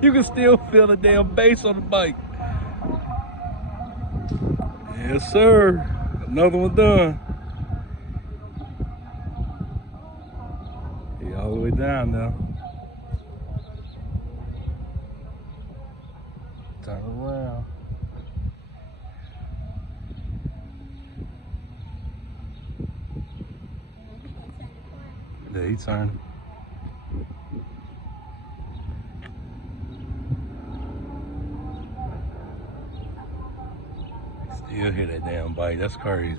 You can still feel the damn bass on the bike. Yes, sir. Another one done. He all the way down now. Turn around. Yeah, he turned. Still hit that damn bike. That's crazy.